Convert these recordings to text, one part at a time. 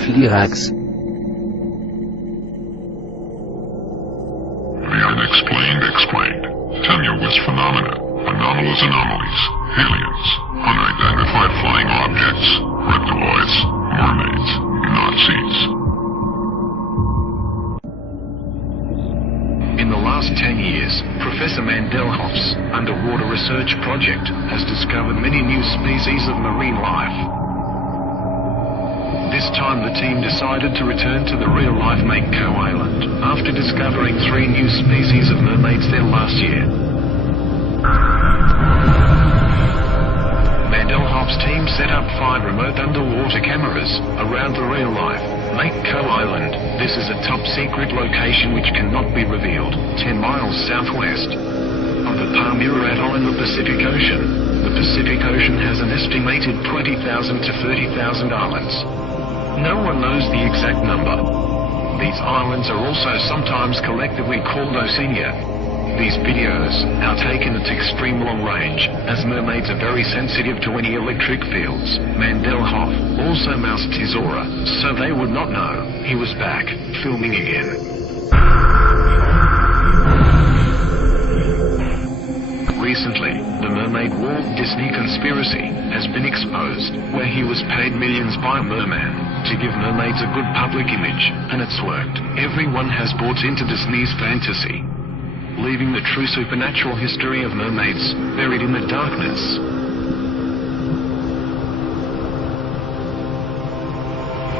Flirax. The unexplained explained. Tenuous phenomena, anomalous anomalies, aliens, unidentified flying objects, reptiloids, mermaids, Nazis. In the last 10 years, Professor Mandelhoff's underwater research project has discovered many new species of marine life. This time the team decided to return to the real-life Mako Island after discovering 3 new species of mermaids there last year. Mandelhoff's team set up 5 remote underwater cameras around the real-life Mako Island. This is a top-secret location which cannot be revealed, 10 miles southwest of the Palmyra Atoll in the Pacific Ocean. The Pacific Ocean has an estimated 20,000 to 30,000 islands. No one knows the exact number. These islands are also sometimes collectively called Oceania. These videos are taken at extreme long range, as mermaids are very sensitive to any electric fields. Mandelhoff also masked his aura, so they would not know he was back, filming again. Recently, the Mermaid Walt Disney conspiracy has been exposed, where he was paid millions by a merman to give mermaids a good public image, and it's worked. Everyone has bought into Disney's fantasy, leaving the true supernatural history of mermaids buried in the darkness.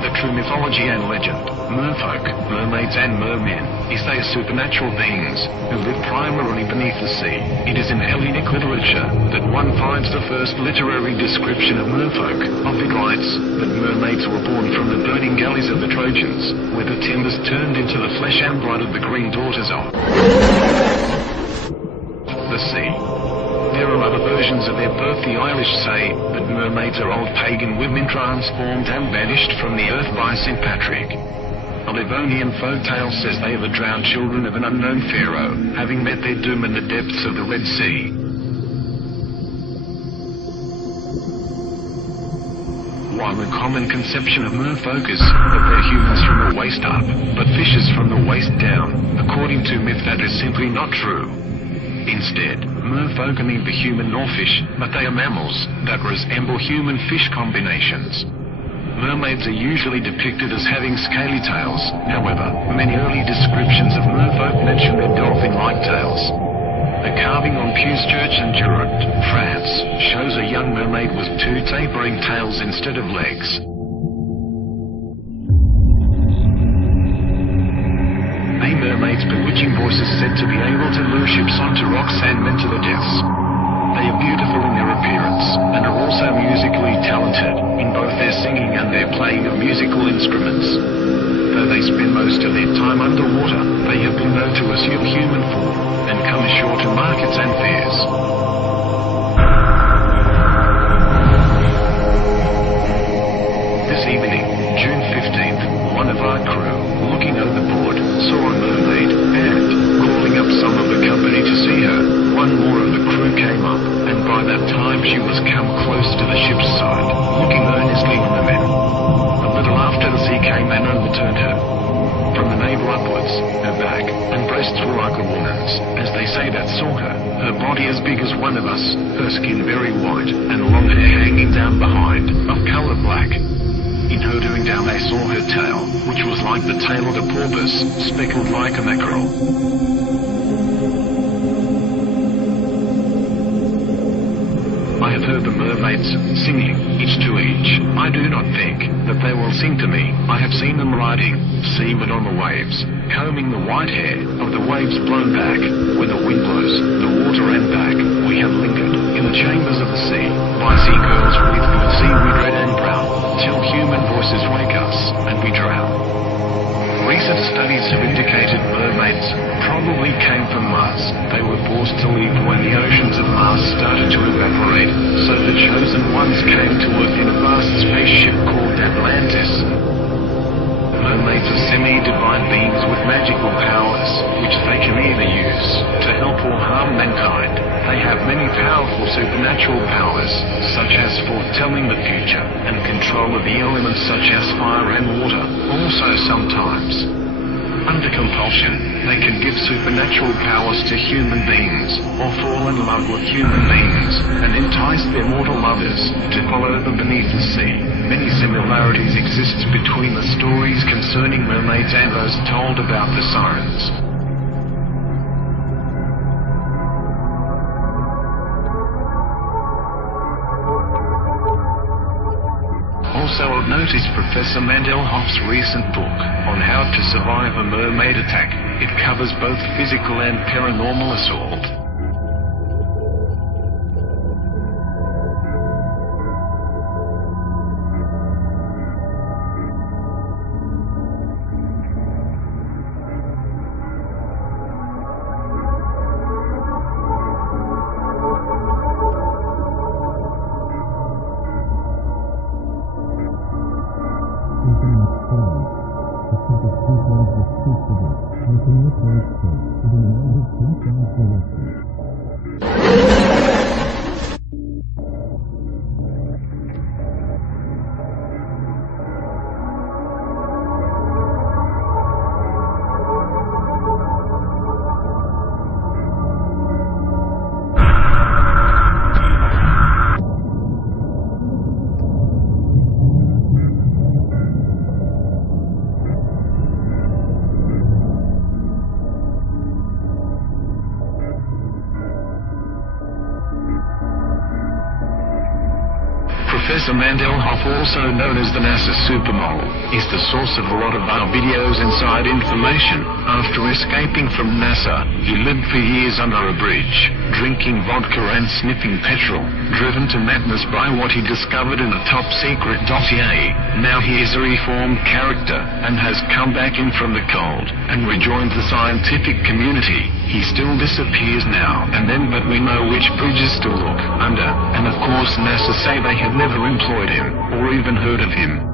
The true mythology and legend, merfolk, mermaids and mermen, is they are supernatural beings who live primarily beneath the sea. It is in Hellenic literature that one finds the first literary description of merfolk. Ovid writes that mermaids were born from the burning galleys of the Trojans, where the timbers turned into the flesh and blood of the green daughters of the sea. There are other versions of their birth. The Irish say that mermaids are old pagan women transformed and banished from the earth by St. Patrick. A Livonian folk tale says they are the drowned children of an unknown pharaoh, having met their doom in the depths of the Red Sea. While the common conception of merfolk is that they're humans from the waist up, but fishes from the waist down, according to myth that is simply not true. Instead, merfolk are neither human nor fish, but they are mammals that resemble human-fish combinations. Mermaids are usually depicted as having scaly tails. However, many early descriptions of merfolk mention their dolphin-like tails. A carving on Puce Church in Durand, France, shows a young mermaid with 2 tapering tails instead of legs. A mermaid's bewitching voice is said to be able to lure ships onto rocks and men to their deaths. They are beautiful in their appearance, and are also musically talented, in both their singing and their playing of musical instruments. Though they spend most of their time underwater, they have been known to assume human form, and come ashore to markets and fairs. This evening, June 15th, one of our crew, looking overboard, saw a mermaid, and, calling up some of the company to see her, one more of the crew came up, and by that time she was come close to the ship's side, looking earnestly on the men. A little after the sea came and overturned her. From the navel upwards, her back and breasts were like a woman's, as they say that saw her. Her body as big as one of us, her skin very white, and long hair hanging down behind, of colour black. In hurtling down they saw her tail, which was like the tail of a porpoise, speckled like a mackerel. I have heard the mermaids singing, each to each. I do not think that they will sing to me. I have seen them riding, seaward on the waves, combing the white hair of the waves blown back. When the wind blows, the water and back, we have lingered in the chambers of the sea, by sea girls with good seaweed red and brown, till human voices wake us, and we drown. Recent studies have indicated mermaids probably came from Mars. They were forced to leave when the oceans of Mars started to evaporate, so the chosen ones came to Earth in a vast spaceship called Atlantis. Mermaids are semi-divine beings with magical powers, which they can either use to help or harm mankind. They have many powerful supernatural powers, such as foretelling the future, and control of the elements such as fire and water. Also sometimes, under compulsion, they can give supernatural powers to human beings, or fall in love with human beings, and entice their mortal lovers to follow them beneath the sea. Many similarities exist between the stories concerning mermaids and those told about the sirens. Also of note is Professor Mandelhoff's recent book on how to survive a mermaid attack. It covers both physical and paranormal assault. Professor Mandelhoff, also known as the NASA Supermole, is the source of a lot of our videos and side information. After escaping from NASA, he lived for years under a bridge, drinking vodka and sniffing petrol, driven to madness by what he discovered in a top-secret dossier. Now he is a reformed character, and has come back in from the cold, and rejoined the scientific community. He still disappears now and then, but we know which bridges to look under, and of course NASA say they have never employed him, or even heard of him.